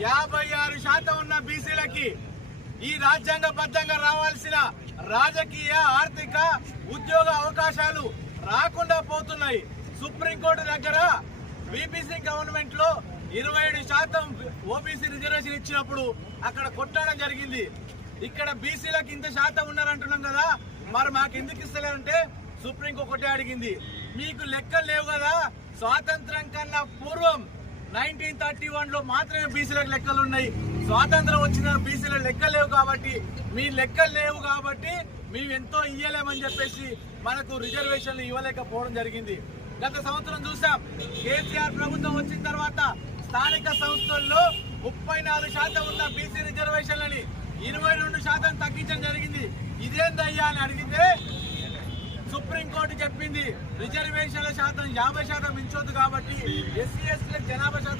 యాభై ఆరు శాతం ఉన్న బీసీలకి ఈ రాజ్యాంగబద్ధంగా రావాల్సిన రాజకీయ ఆర్థిక ఉద్యోగ అవకాశాలు రాకుండా పోతున్నాయి. సుప్రీంకోర్టు దగ్గర బీపీసీ గవర్నమెంట్లో ఇరవై ఏడు శాతం ఓబీసీ రిజర్వేషన్ ఇచ్చినప్పుడు అక్కడ కొట్టడం జరిగింది. ఇక్కడ బీసీలకు ఇంత శాతం ఉన్నారంటున్నాం కదా మరి మాకు ఎందుకు ఇస్తలేరంటే సుప్రీం ఒకటే అడిగింది. మీకు లెక్కలు లేవు కదా స్వాతంత్రం కన్నా పూర్వం థర్టీ వన్లో మాత్రమే బీసీలకు లెక్కలు ఉన్నాయి స్వాతంత్రం వచ్చిన బీసీల లెక్కలు లేవు కాబట్టి మీ లెక్కలు లేవు కాబట్టి మేము ఎంతో ఇయ్యలేమని చెప్పేసి మనకు రిజర్వేషన్లు ఇవ్వలేకపోవడం జరిగింది. గత సంవత్సరం చూసాం కేసీఆర్ ప్రభుత్వం వచ్చిన తర్వాత స్థానిక సంస్థల్లో ముప్పై నాలుగు శాతం ఉన్న బీసీ రిజర్వేషన్లని ఇరవై రెండు శాతం తగ్గించడం జరిగింది. ఇదేందయ్యా అని అడిగితే సుప్రీంకోర్టు చెప్పింది రిజర్వేషన్ల శాతం యాభై శాతం మించొద్దు కాబట్టి ఎస్సీ ఎస్టీలకు జనాభా శాతం